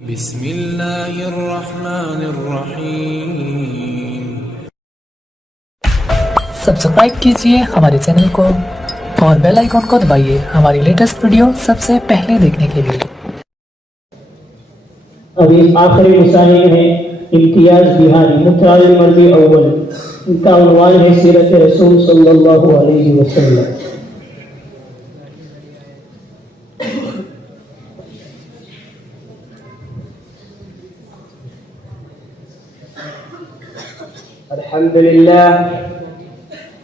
بسم اللہ الرحمن الرحیم۔ سبسکرائب کیجئے ہمارے چینل کو اور بیل آئیکن کو دبائیے ہماری لیٹسٹ ویڈیو سب سے پہلے دیکھنے کے لیے۔ ابھی آخری مصاحب ہیں امتیاز بہاری متعلم عربی اول، ان کا عنوان ہے سیرت رسول صلی اللہ علیہ وسلم۔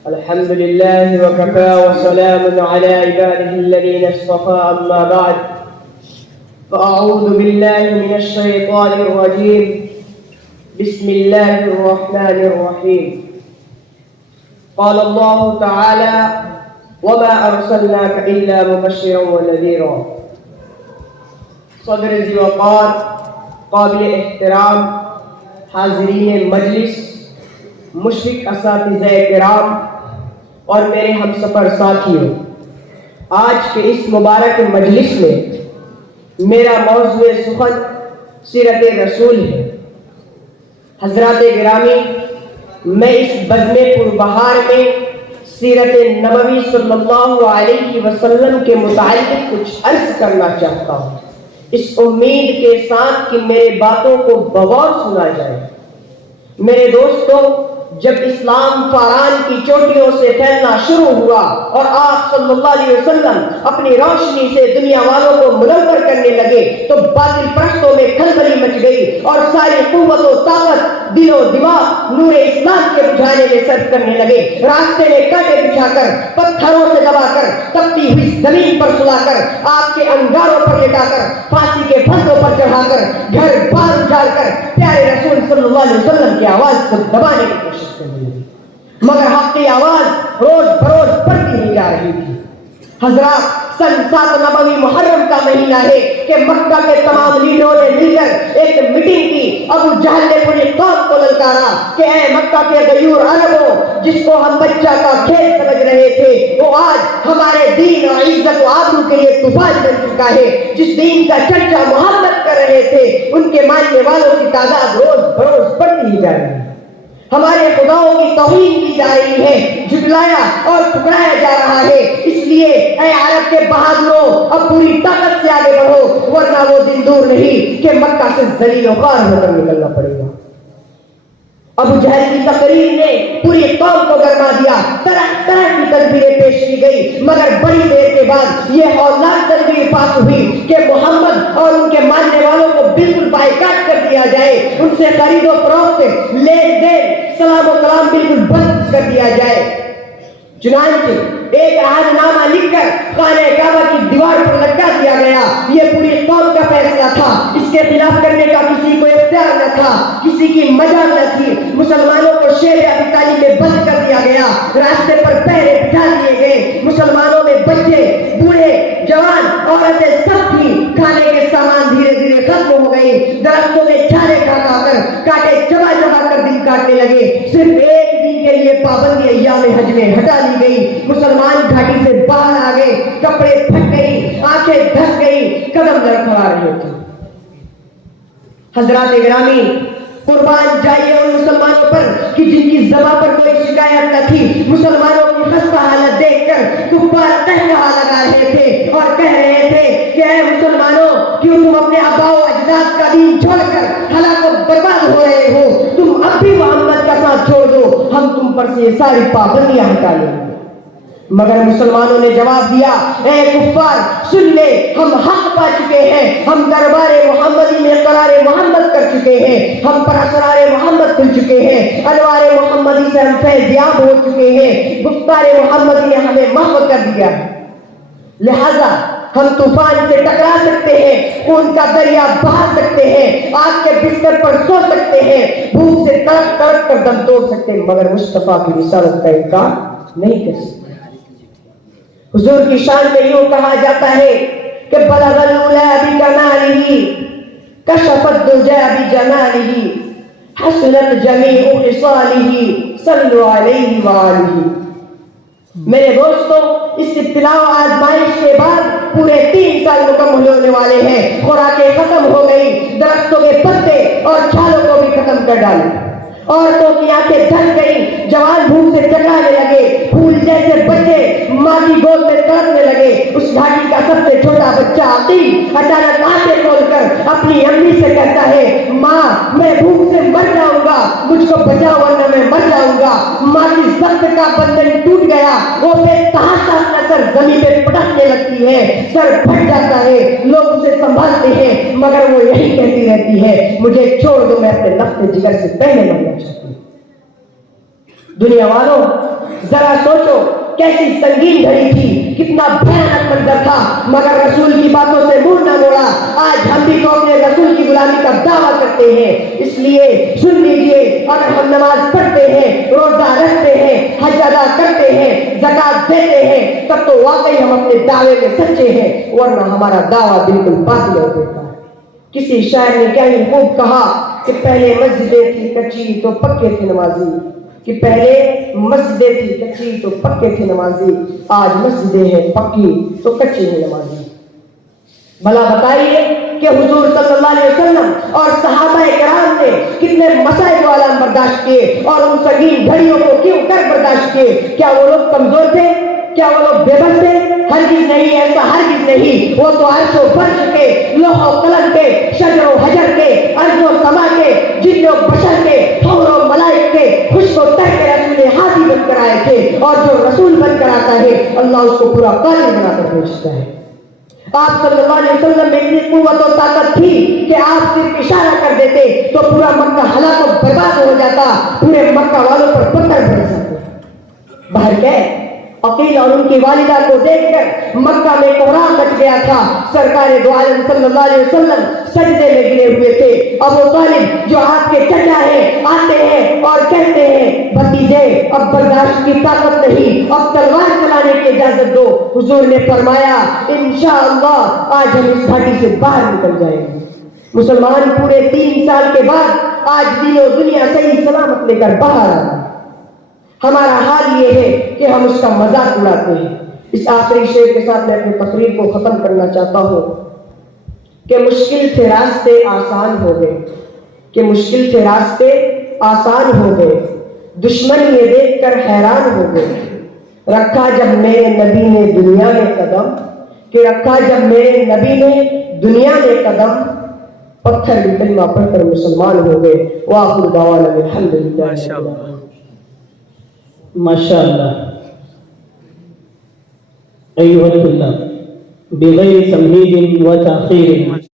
الحمد لله وكفى وسلام على عباده الذين اصطفى، أما بعد فأعوذ بالله من الشيطان الرجيم، بسم الله الرحمن الرحيم۔ قال الله تعالى: وما أرسلناك إلا مبشرا ونذيرا۔ صدر ذی وقار، قابل احترام حاضرین مجلس، مشرق اساتذہ کرام اور میرے ہم سفر ساتھیوں، آج کے اس مبارک مجلس میں میرا موضوع سخن سیرت رسول ہے۔ حضرات گرامی، میں اس بزم پربہار میں سیرت نبوی صلی اللہ علیہ وسلم کے متعلق کچھ عرض کرنا چاہتا ہوں، اس امید کے ساتھ کہ میرے باتوں کو بغور سنا جائے۔ میرے دوستوں، جب اسلام فاران کی چوٹیوں سے پھیلنا شروع ہوا اور آپ صلی اللہ علیہ وسلم اپنی روشنی سے دنیا والوں کو منور کرنے لگے تو باطل پرستوں میں کھلبلی مچ گئی اور ساری قوت و طاقت دل و دماغ نور اسلام کے بجھانے میں صرف کرنے لگے۔ راستے میں کانٹے بچھا کر، پتھروں سے دبا کر، تپتی ہوئی زمین پر سلا کر، آگ کے انگاروں پر لٹا کر، پھانسی کے پھندوں پر چڑھا کر، گھر بار اجاڑ کر پیارے رسول صلی اللہ علیہ وسلم کی آواز کو دبانے کی کوشش کرنے لگے، مگر حق کی آواز روز بروز بڑھتی ہی جا رہی تھی۔ حضرات، سن 7 نبوی محرم کا مہینہ ہے کہ مکہ کے تمام لیڈروں نے مل کر ایک میٹنگ کی۔ ابو جہل نے پوری قوم کو للکارا کہ اے مکہ کے غیور عربوں، جس کو ہم بچہ کا کھیل سمجھ رہے تھے وہ آج ہمارے دین اور عزت و آبرو کے لیے طوفان بن چکا ہے۔ جس دین کا چرچا محمد کر رہے تھے ان کے ماننے والوں کی تعداد روز بروز بڑھتی ہی جا رہی ہے، ہمارے خداؤں کی توہین کی جا رہی ہے، جھٹلایا اور ٹھکرایا جا رہا ہے۔ اس لیے اے عرب کے بہادروں، اب پوری طاقت سے آگے بڑھو، ورنہ وہ دن دور نہیں کہ مکہ سے ذلیل و خوار ہو کر نکلنا پڑے گا۔ ابو جہل کی تقریر نے پوری قوم کو گرما دیا، طرح طرح کی تدبیریں پیش کی گئی، مگر بڑی دیر کے بعد یہ ہولناک تدبیر پاس ہوئی کہ محمد اور ان کے ماننے والوں کو بالکل بائیکاٹ کر دیا جائے، ان سے خرید و فروخت، لین دین، سلام و کلام بالکل بند کر دیا جائے۔ چنانچہ ایک عہد نامہ لکھ کر خانہ کعبہ کی دیوار پر لٹکا دیا گیا۔ یہ پوری قوم کا فیصلہ تھا، اس کے خلاف کرنے کا کسی کو اختیار نہ تھا، کسی کی مجال نہ تھی۔ مسلمانوں کو شیر ابی طالب میں بند کر دیا گیا، راستے پر پہرے بٹھا دیے گئے۔ مسلمانوں میں بچے، بوڑھے، جوان، عورتیں سب تھی۔ کھانے کے سامان دھیرے دھیرے ختم ہو گئے، درختوں میں چھالے کھا کھا کر کاٹے چبا چبا کر دن کاٹنے لگے۔ صرف ایک دن کے لیے پابندی ایام حج میں ہٹا لی گئی۔ مسلمان گھاٹی سے باہر آ گئے، کپڑے پھٹ گئی، آنکھیں دھس گئی، قدم لڑکھڑا رہے تھے۔ حضرات گرامی، قربان جائیے ان مسلمانوں پر کہ جن کی زبان پر کوئی شکایت نہ تھی۔ مسلمانوں کی خستہ حالت دیکھ کر کفار قہقہا لگا رہے تھے اور کہہ رہے تھے کہ اے مسلمانوں، کیوں تم اپنے آباء و اجداد کا دین چھوڑ کر ہلاک و برباد ہو رہے ہو؟ تم اب بھی محمد کا ساتھ چھوڑ دو، ہم تم پر سے یہ ساری پابندیاں ہٹا لیں گے۔ مگر مسلمانوں نے جواب دیا، اے کفار سن لے، ہم حق پا چکے ہیں، ہم دربار محمدی میں قرار محمد کر چکے ہیں، ہم پر اسرار محمد کھل چکے ہیں، انوار محمدی سے ہم فیض یاب ہو چکے ہیں، گفتار محمدی نے ہمیں محو کر دیا ہے، لہذا ہم طوفان سے ٹکرا سکتے ہیں، خون کا دریا بہا سکتے ہیں، آگ کے بستر پر سو سکتے ہیں، بھوک سے تڑپ تڑپ کر دم توڑ سکتے ہیں، مگر مصطفیٰ کی رسالت کا انکار نہیں کر سکتے۔ حضور کی شان میں یوں کہا جاتا ہے کہ بلغ العلا بکمالہ، کشف الدجى بجمالہ، حسنت جمیع خصالہ، صلوا علیہ وآلہ۔ میرے دوستوں، اس ابتلاء و آزمائش کے بعد پورے 3 سال مکمل ہونے والے ہیں، خوراکیں ختم ہو گئی، کر ڈالی. عورتوں کی آنکھیں دھس گئی, جوان بھوک سے چکرانے لگے, پھول جیسے بچے ماں کی گود میں تڑپنے لگے. اس گھاٹی کا سب سے چھوٹا بچہ عقیل اچانک آنکھیں کھول کر اپنی امی سے کہتا ہے, ماں میں بھوک سے مر جاؤں گا, مجھ کو بچاؤ ورنہ میں مر جاؤں گا. ماں کی ضبط کا بندھن ٹوٹ گیا, وہ بے تحاشا اپنا سر زمین پہ پٹکنے لگتی ہے, سر پھٹ جاتا ہے, لوگ اسے سنبھالتے ہیں مگر وہ یہی کہتی رہتی ہے, مجھے چھوڑ دو, میں اپنے لخت جگر سے پہلے مرنا چاہتی ہوں. دنیا والوں ذرا سوچو کیسی سنگین گھڑی تھی, کتنا بھیانک منظر تھا, مگر رسول کی باتوں سے منہ نہ موڑا. آج ہم بھی تو اپنے رسول کی غلامی کا دعویٰ کرتے ہیں, اس لیے سن لیجیے, اگر ہم نماز پڑھتے ہیں, روزہ رکھتے ہیں, حج ادا کرتے ہیں, زکات دیتے ہیں, تب تو واقعی ہم اپنے دعوے میں سچے ہیں, ورنہ ہمارا دعویٰ بالکل باطل ہو جاتا ہے. کسی شاعر نے کیا ہی خوب کہا کہ پہلے مسجدیں تھی کچی تو پکے تھے نمازی, کہ پہلے مسجدیں تھی کچی تو پکے تھے نمازی, آج مسجدیں ہیں پکی تو کچے ہیں نمازی. بھلا بتائیے کہ حضور صلی اللہ علیہ وسلم اور صحابہ کرام نے کتنے مسائل و آلام برداشت کیے, اور ان سنگین گھڑیوں کو کیوں کر برداشت کیے. کیا وہ لوگ کمزور تھے؟ کیا وہ لوگ بے بس تھے؟ ہرگز نہیں, ایسا ہرگز نہیں. وہ تو عرش و فرش کے, لوح و قلم کے, شجر و حجر کے, ارض و سما کے, جن و بشر کے, حور و ملائک کے, خشک و تر کے رسول ہادی بن کر آئے تھے, اور جو رسول بن کر آتا ہے اللہ اس کو پورا قادر بنا کر بھیجتا ہے. آپ صلی اللہ علیہ وسلم میں اتنی قوت و طاقت تھی کہ آپ صرف اشارہ کر دیتے تو پورا مکہ ہلاک و برباد ہو جاتا, پورے مکہ والوں پر پتھر برس جاتے. باہر کیا عقیل اور ان کی والدہ کو دیکھ کر مکہ میں کوہرام مچ گیا تھا. سرکار دو عالم صلی اللہ علیہ وسلم سجدے میں گرے ہوئے تھے. ابو طالب جو آپ کے چچا ہیں آتے ہیں اور کہتے ہیں, بھتیجے اب برداشت کی طاقت نہیں, اب تلوار چلانے کی اجازت دو. حضور نے فرمایا, انشاءاللہ آج ہم اس گھاٹی سے باہر نکل جائیں گے. مسلمان پورے 3 سال کے بعد آج دین و دنیا صحیح سلامت لے کر باہر آئے. ہمارا حال یہ ہے کہ ہم اس کا مذاق اڑاتے ہیں. اس آخری شعر کے ساتھ میں اپنی تقریر کو ختم کرنا چاہتا ہوں کہ مشکل تھے راستے آسان ہو گئے, کہ مشکل تھے راستے آسان ہو گئے, دشمن یہ دیکھ کر حیران ہو گئے. رکھا جب میرے نبی نے دنیا میں قدم, کہ رکھا جب میرے نبی نے دنیا میں قدم, پتھر بھی کلمہ پڑھ کر مسلمان ہو گئے. وآخر دعوانا الحمدللہ. ماشاء اللہ. ایھا الطلاب بغیر تمہید و تاخیر